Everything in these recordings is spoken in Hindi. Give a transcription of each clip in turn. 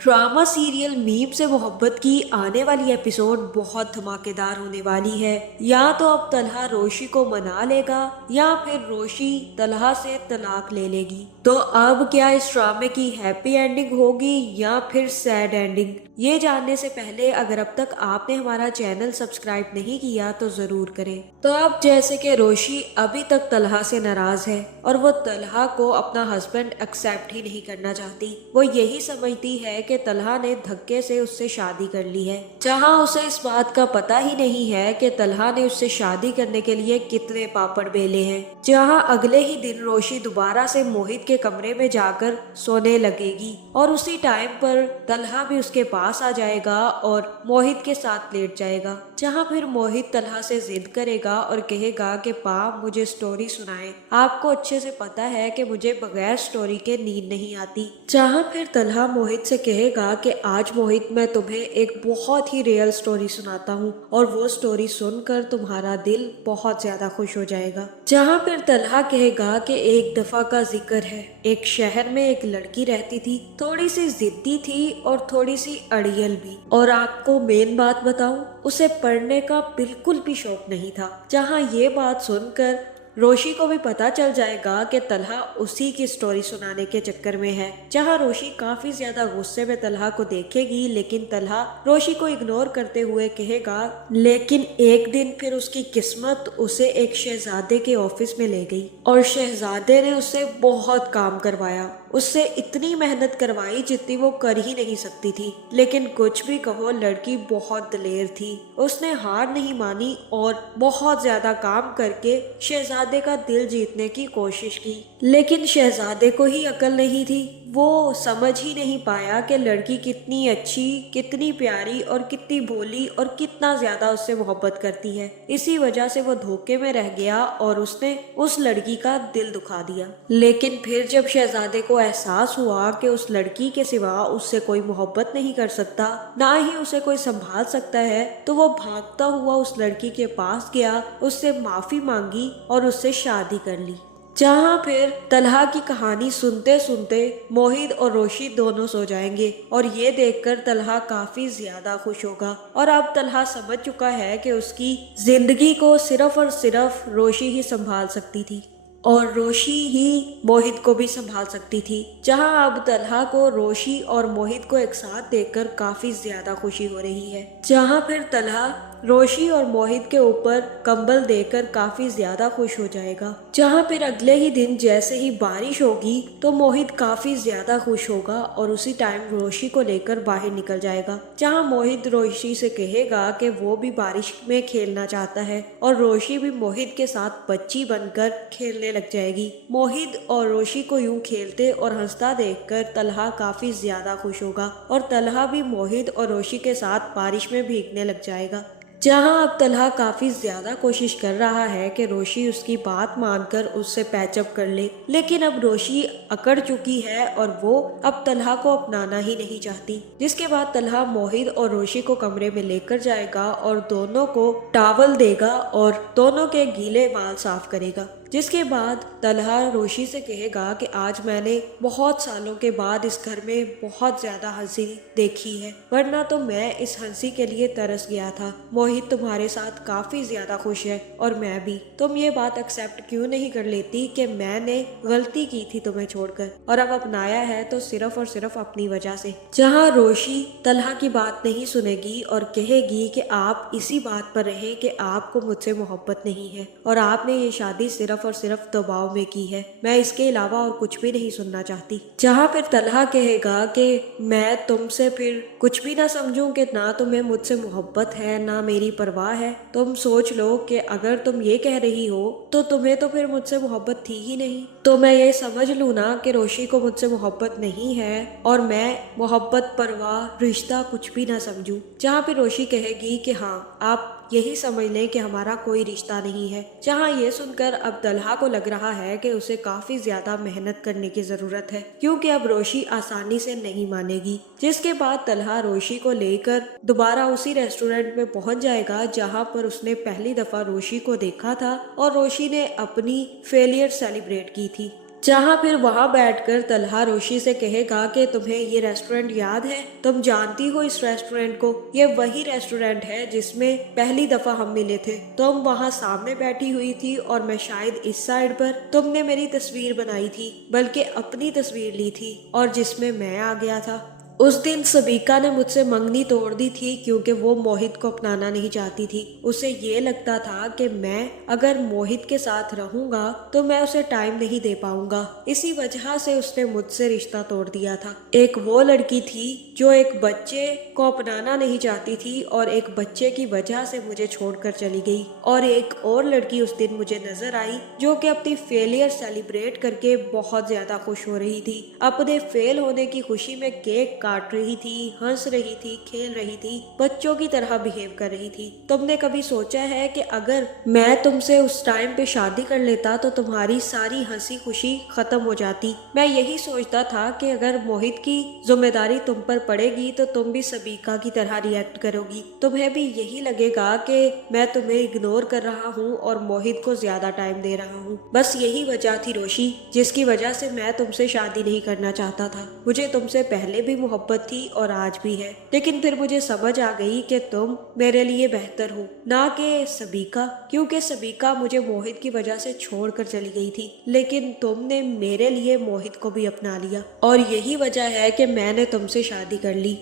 ड्रामा सीरियल मीम से मोहब्बत की आने वाली एपिसोड बहुत धमाकेदार होने वाली है। या तो अब तलहा रोशी को मना लेगा या फिर रोशी तलहा से तलाक ले लेगी। तो अब क्या इस ड्रामे की हैप्पी एंडिंग होगी या फिर सैड एंडिंग, ये जानने से पहले अगर अब तक आपने हमारा चैनल सब्सक्राइब नहीं किया तो जरूर करें। तो अब जैसे कि रोशी अभी तक तलहा से नाराज है और वो तलहा को अपना हस्बैंड एक्सेप्ट ही नहीं करना चाहती। वो यही समझती है कि तलहा ने धक्के से उससे शादी कर ली है, जहां उसे इस बात का पता ही नहीं है कि तलहा ने उससे शादी करने के लिए कितने पापड़ बेले हैं। जहां अगले ही दिन रोशी दोबारा से मोहित के कमरे में जाकर सोने लगेगी और उसी टाइम पर तलहा भी उसके पास आ जाएगा और मोहित के साथ लेट जाएगा। जहां फिर मोहित तलहा से जिद करेगा और कहेगा कि पा मुझे स्टोरी सुनाए, आपको अच्छे से पता है कि मुझे बगैर स्टोरी के नींद नहीं आती। जहां फिर तलहा मोहित से कहेगा कि आज मोहित मैं तुम्हें एक बहुत ही रियल स्टोरी सुनाता हूँ और वो स्टोरी सुनकर तुम्हारा दिल बहुत ज्यादा खुश हो जाएगा। जहां फिर तलहा कहेगा कि एक दफा का जिक्र है, एक शहर में एक लड़की रहती थी, थोड़ी सी जिद्दी थी और थोड़ी सी अड़ियल भी। और आपको मेन बात बताऊं, उसे पढ़ने का बिल्कुल भी शौक नहीं था। जहां ये बात सुनकर रोशी को भी पता चल जाएगा कि तलहा उसी की स्टोरी सुनाने के चक्कर में है। जहां रोशी काफी ज्यादा गुस्से में तलहा को देखेगी, लेकिन तलहा रोशी को इग्नोर करते हुए कहेगा। लेकिन एक दिन फिर उसकी किस्मत उसे एक शहजादे के ऑफिस में ले गई और शहजादे ने उससे बहुत काम करवाया, उससे इतनी मेहनत करवाई जितनी वो कर ही नहीं सकती थी। लेकिन कुछ भी कहो, लड़की बहुत दलेर थी। उसने हार नहीं मानी और बहुत ज्यादा काम करके शहजादे का दिल जीतने की कोशिश की। लेकिन शहजादे को ही अकल नहीं थी, वो समझ ही नहीं पाया कि लड़की कितनी अच्छी, कितनी प्यारी और कितनी भोली और कितना ज्यादा उससे मोहब्बत करती है। इसी वजह से वो धोखे में रह गया और उसने उस लड़की का दिल दुखा दिया। लेकिन फिर जब शहजादे को एहसास हुआ कि उस लड़की के सिवा उससे कोई मोहब्बत नहीं कर सकता, ना ही उसे कोई संभाल सकता है, तो वो भागता हुआ उस लड़की के पास गया, उससे माफी मांगी और उससे शादी कर ली। जहां फिर तलहा की कहानी सुनते सुनते मोहित और रोशी दोनों सो जाएंगे और ये देखकर तलहा काफी ज्यादा खुश होगा। और अब तलहा समझ चुका है कि उसकी जिंदगी को सिर्फ और सिर्फ रोशी ही संभाल सकती थी और रोशी ही मोहित को भी संभाल सकती थी। जहां अब तलहा को रोशी और मोहित को एक साथ देखकर काफी ज्यादा खुशी हो रही है। जहां फिर तलहा रोशी और मोहित के ऊपर कंबल देकर काफी ज्यादा खुश हो जाएगा। जहां फिर अगले ही दिन जैसे ही बारिश होगी तो मोहित काफी ज्यादा खुश होगा और उसी टाइम रोशी को लेकर बाहर निकल जाएगा। जहां मोहित रोशी से कहेगा कि वो भी बारिश में खेलना चाहता है और रोशी भी मोहित के साथ बच्ची बनकर खेलने लग जाएगी। मोहित और रोशी को यूं खेलते और हंसता देखकर तलहा काफी ज्यादा खुश होगा और तलहा भी मोहित और रोशी के साथ बारिश में भीगने लग जाएगा। जहां अब तलहा काफी ज्यादा कोशिश कर रहा है कि रोशी उसकी बात मानकर उससे पैचअप कर ले, लेकिन अब रोशी अकड़ चुकी है और वो अब तलहा को अपनाना ही नहीं चाहती। जिसके बाद तलहा मोहित और रोशी को कमरे में लेकर जाएगा और दोनों को टॉवल देगा और दोनों के गीले बाल साफ करेगा। जिसके बाद तलहा रोशी से कहेगा कि आज मैंने बहुत सालों के बाद इस घर में बहुत ज्यादा हंसी देखी है, वरना तो मैं इस हंसी के लिए तरस गया था। मोहित तुम्हारे साथ काफी ज्यादा खुश है और मैं भी। तुम ये बात एक्सेप्ट क्यों नहीं कर लेती कि मैंने गलती की थी तुम्हें छोड़कर और अब अपनाया है तो सिर्फ और सिर्फ अपनी वजह से। जहाँ रोशी तलहा की बात नहीं सुनेगी और कहेगी कि आप इसी बात पर रहे कि आपको मुझसे मोहब्बत नहीं है और आपने ये शादी सिर्फ और सिर्फ दबाव में की है, मैं इसके अलावा और कुछ भी नहीं सुनना चाहती। जहाँ फिर तलहा कहेगा कि मैं तुमसे फिर कुछ भी ना समझूं कि ना तुम्हें मुझसे मोहब्बत है ना मेरी परवाह है। तुम सोच लो कि अगर तुम ये कह रही हो तो तुम्हें तो फिर मुझसे मोहब्बत थी ही नहीं। तो मैं ये समझ लूँ ना कि रोशी को मुझसे मोहब्बत नहीं है और मैं मोहब्बत, परवाह, रिश्ता कुछ भी ना समझूं। जहाँ पे रोशी कहेगी कि हाँ आप यही समझ लें कि हमारा कोई रिश्ता नहीं है। जहाँ ये सुनकर अब तलहा को लग रहा है कि उसे काफी ज्यादा मेहनत करने की जरूरत है, क्योंकि अब रोशी आसानी से नहीं मानेगी। जिसके बाद तलहा रोशी को लेकर दोबारा उसी रेस्टोरेंट में पहुंच जाएगा जहाँ पर उसने पहली दफा रोशी को देखा था और रोशी ने अपनी फेलियर सेलिब्रेट की थी। जहाँ फिर वहाँ बैठकर तलहा रोशी से कहेगा कि तुम्हें ये रेस्टोरेंट याद है, तुम जानती हो इस रेस्टोरेंट को, ये वही रेस्टोरेंट है जिसमें पहली दफा हम मिले थे। तुम वहाँ सामने बैठी हुई थी और मैं शायद इस साइड पर। तुमने मेरी तस्वीर बनाई थी, बल्कि अपनी तस्वीर ली थी और जिसमें मैं आ गया था। उस दिन सबीका ने मुझसे मंगनी तोड़ दी थी क्योंकि वो मोहित को अपनाना नहीं चाहती थी। उसे ये लगता था कि मैं अगर मोहित के साथ रहूंगा तो मैं उसे टाइम नहीं दे पाऊंगा। इसी वजह से उसने मुझसे रिश्ता तोड़ दिया था। एक वो लड़की थी जो एक बच्चे को अपनाना नहीं चाहती थी और एक बच्चे की वजह से मुझे छोड़कर चली गई। और एक और लड़की उस दिन मुझे नजर आई जो कि अपनी फेलियर सेलिब्रेट करके बहुत ज्यादा खुश हो रही थी। अपने फेल होने की खुशी में केक काट रही थी, हंस रही थी, खेल रही थी, बच्चों की तरह बिहेव कर रही थी। तुमने कभी सोचा है कि अगर मैं तुमसे उस टाइम पे शादी कर लेता तो तुम्हारी सारी हंसी खुशी खत्म हो जाती? मैं यही सोचता था कि अगर मोहित की जिम्मेदारी तुम पर पड़ेगी तो तुम भी सबीका की तरह रिएक्ट करोगी। तुम्हें भी यही लगेगा कि मैं तुम्हें इग्नोर कर रहा हूँ और मोहित को ज्यादा टाइम दे रहा हूँ। बस यही वजह थी रोशी, जिसकी वजह से मैं तुमसे शादी नहीं करना चाहता था। मुझे तुमसे पहले भी मोहब्बत थी और आज भी है, लेकिन फिर मुझे समझ आ गई कि तुम मेरे लिए बेहतर हो, ना कि सबीका। क्योंकि सबीका मुझे मोहित की वजह से छोड़कर चली गई थी, लेकिन तुमने मेरे लिए मोहित को भी अपना लिया और यही वजह है कि मैंने तुमसे शादी कर ली।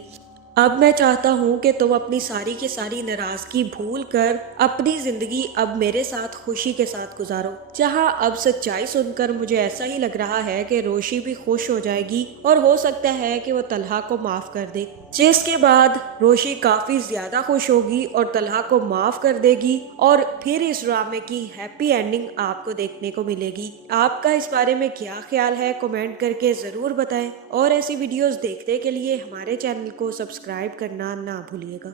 अब मैं चाहता हूँ कि तुम अपनी सारी की सारी नाराजगी भूल कर अपनी जिंदगी अब मेरे साथ खुशी के साथ गुजारो। जहाँ अब सच्चाई सुनकर मुझे ऐसा ही लग रहा है कि रोशी भी खुश हो जाएगी और हो सकता है कि वो तलहा को माफ कर दे, जिसके बाद रोशी काफी ज्यादा खुश होगी और तलहा को माफ कर देगी और फिर इस ड्रामे की हैप्पी एंडिंग आपको देखने को मिलेगी। आपका इस बारे में क्या ख्याल है, कमेंट करके जरूर बताएं और ऐसी वीडियोस देखने के लिए हमारे चैनल को सब्सक्राइब करना ना भूलिएगा।